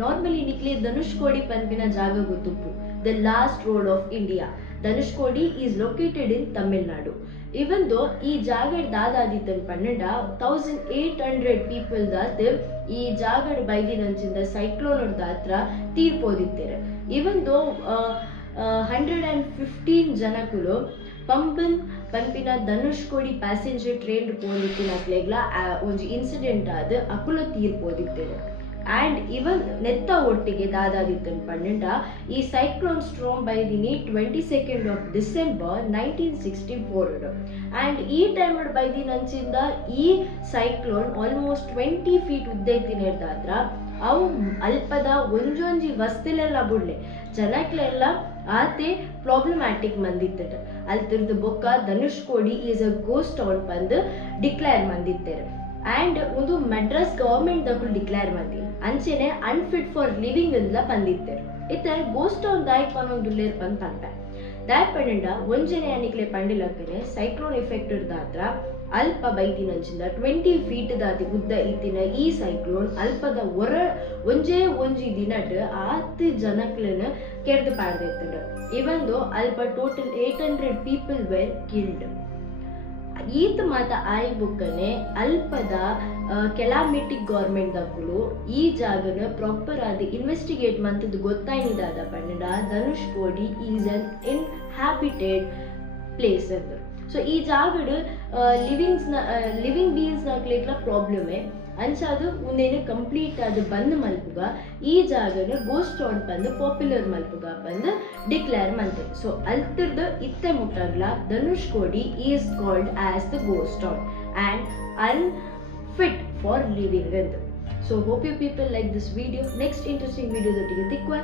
Normally ನಿಕ್ಲಿ Dhanushkodi ಪನ್ಪಿನ ಜಾಗ ಗೊತ್ತುಪ್ಪು the last road of India. Dhanushkodi is located in Tamil Nadu. ಇವನ್ ದೋ ಈ ಜಾಗಡ್ ದಾದಾದಿತ್ತನ್ ಪನ್ನಡ 1800 ಪೀಪಲ್ ದಾತ್ ಈ ಜಾಗಡ್ ಬೈದಿನಂಚಿಂದ ಸೈಕ್ಲೋನ್ ದಾತ್ರ ತೀರ್ಪೋದಿತ್ತೇರೆ. ಇವನ್ ದೋ 115 ಜನಕುಲು ಪಂಪಿನ ಧನುಷ್ಕೋಡಿ ಪ್ಯಾಸೆಂಜರ್ ಟ್ರೈನ್ ಪೋಲಿತ್ತಿನ ಒಂಜಿ ಇನ್ಸಿಡೆಂಟ್ ಆದ್ ಅಕುಲ ತೀರ್ಪೋದಿತ್ತೇರೆ. ಆ್ಯಂಡ್ ಇವನ್ ನೆತ್ತ ಒಟ್ಟಿಗೆ ದಾದಾದಿತ್ತನ್ ಪನ್ನಡ ಈ ಸೈಕ್ಲೋನ್ ಸ್ಟ್ರೋಮ್ ಬೈದಿನಿ 22nd of December 1964. ಆ್ಯಂಡ್ ಈ ಟೈಮಡ್ ಬೈದಿನಂಚಿಂದ ಈ ಸೈಕ್ಲೋನ್ ಆಲ್ಮೋಸ್ಟ್ 20 feet ಉದ್ದೈತಿನೇರ್ದಾದ್ರ ಅವು ಅಲ್ಪದ ಒಂಜೊಂಜಿ ವಸ್ತಿಲೆಲ್ಲ ಬುಡ್ಲೆ ಜನಕ್ಲೆಲ್ಲ ಆತೆ ಪ್ರಾಬ್ಲಮ್ಯಾಟಿಕ್ ಮಂದಿತ್ತೇರೆ. ಅಲ್ತಿರ್ದು ಬೊಕ್ಕ Dhanushkodi is a ghost town ಪಂದು ಡಿಕ್ಲೇರ್ ಮಂದಿತ್ತೇರೆ. ಆ್ಯಂಡ್ ಒಂದು ಮಡ್ರಾಸ್ ಗವರ್ಮೆಂಟ್ ದಕ್ಕುಲು ಡಿಕ್ಲೇರ್ ಮಂದಿಲ್ಲ ಅಂಚೆನೆ ಅನ್ಫಿಟ್ ಫಾರ್ ಲಿವಿಂಗ್ ಎಲ್ಲ ಬಂದಿತ್ತೇರು. ಇತ್ತೆ ಗೋಸ್ಟ್ ಟೌನ್ ದಾಯಕ್ ಪನ್ನೊಂದುಲ್ಲೇರ್ ಪಂದ್ ಪನ್ಪೆ ದಾಯ್ ಪಂಡ ಒಂಜನೆ ಅನಿಕ್ಲೆ ಪಂಡಿಲಕ್ಕನೆ ಸೈಕ್ಲೋನ್ ಎಫೆಕ್ಟ್ ದಾತ್ರ ಅಲ್ಪ ಬೈದಿನಂಚಿಂದ 20 feet ದಾತಿ ಉದ್ದ ಇತ್ತಿನ ಈ ಸೈಕ್ಲೋನ್ ಅಲ್ಪದ ಒಂಜೇ ಒಂಜಿ ದಿನಡ್ 10 ಜನಕ್ಲೆನ ಕೆರ್ದು ಪಾಡ್ದಿರ್ತದೆ. ಇವನ್ ಅಲ್ಪ ಟೋಟಲ್ 800 people were killed. ಈತ ಮಾತ ಆಯ್ ಬುಕ್ಕನೆ ಅಲ್ಪದ ಕೆಲಾಮಿಟಿಕ್ ಗೌರ್ಮೆಂಟ್ ದಕ್ಕುಲು ಈ ಜಾಗನ ಪ್ರಾಪರ್ ಆದ ಇನ್ವೆಸ್ಟಿಗೇಟ್ ಮಂತದ್ದು ಗೊತ್ತಾಯ್ನಿದಾದ ಪನ್ನಡ Dhanushkodi is an inhabited place ಅಂತ. ಸೊ ಈ ಜಾಗಡ್ ಲಿವಿಂಗ್ ಬೀಯಿಂಗ್ಸ್ ನಾಕ್ಲೆಗ್ಲ ಪ್ರಾಬ್ಲಮೇ ಅಂಚಾದು ಒಂದೇನು ಕಂಪ್ಲೀಟ್ ಆದ ಬಂದ್ ಮಲ್ಪುಗ ಈ ಜಾಗನ ಗೋಸ್ಟ್ ಟೌನ್ ಪಂದು ಪಾಪ್ಯುಲರ್ ಮಲ್ಪುಗ ಪಂದು ಡಿಕ್ಲೇರ್ ಮಂತೆ. ಸೊ ಅಲ್ತಿರ್ದು ಇತ್ತೆ ಮುಟ್ಟಾಗ್ಲ Dhanushkodi is called as the ghost town and unfit for living ಅಂತ. So hope you people like this video. Next interesting ವಿಡಿಯೋದೊಟ್ಟಿಗೆ ತಿಕ್ಕುವ.